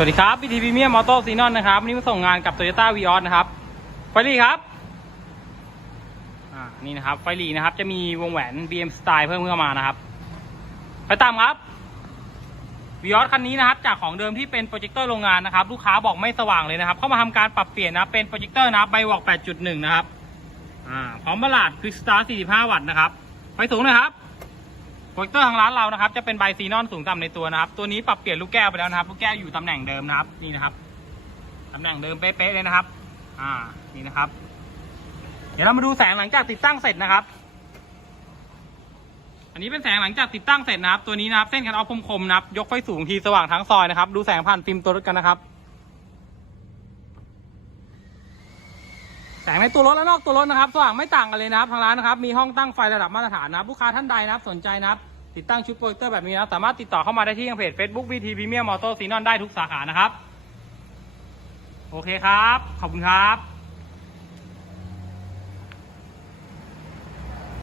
สวัสดีครับ BT Premium Auto s e n o n นะครับวันนี้มาส่งงานกับ Toyota v ีออสนะครับ ไฟลีครับ อ่า นี่นะครับ ไฟลีนะครับ จะมีวงแหวน BM Style เพิ่มเข้ามานะครับ ไปตามครับ v ีออสคันนี้นะครับ จากของเดิมที่เป็นโปรเจคเตอร์โรงงานนะครับ ลูกค้าบอกไม่สว่างเลยนะครับ เข้ามาทำการปรับเปลี่ยนนะ เป็นโปรเจคเตอร์นะใบวอก 8.1 นะครับ อ่า พร้อมบลาดคริสตัล45 วัตต์นะครับ ไฟสูงนะครับ โปรเจคเตอร์ทางร้านเรานะครับจะเป็นไบซีนอนสูงต่ำในตัวนะครับ ตัวนี้ปรับเปลี่ยนลูกแก้วไปแล้วนะครับ ลูกแก้วอยู่ตำแหน่งเดิมนะครับนี่นะครับตำแหน่งเดิมเป๊ะๆเลยนะครับ อ่านี่นะครับ เดี๋ยวเรามาดูแสงหลังจากติดตั้งเสร็จนะครับ อันนี้เป็นแสงหลังจากติดตั้งเสร็จนะครับ ตัวนี้นะครับเส้นกันออฟคมๆนะครับ ยกไฟสูงทีสว่างทั้งซอยนะครับ ดูแสงผ่านฟิล์มตัวรถกันนะครับ แส งในตัวรถและนอกตัวรถนะครับสว่างไม่ต่างกันเลยนะครับทางร้านนะครับมีห้องตั้งไฟระดับมาตรฐานนะครับลูกค้าท่านใดนะครับสนใจนะครับติดตั้งชุดโปรเจคเตอร์แบบนี้นะครับสามารถติดต่อเข้ามาได้ที่ทางเพจ Facebook VT Premium Auto Xenon ได้ทุกสาขานะครับ โอเคครับ ขอบคุณครับ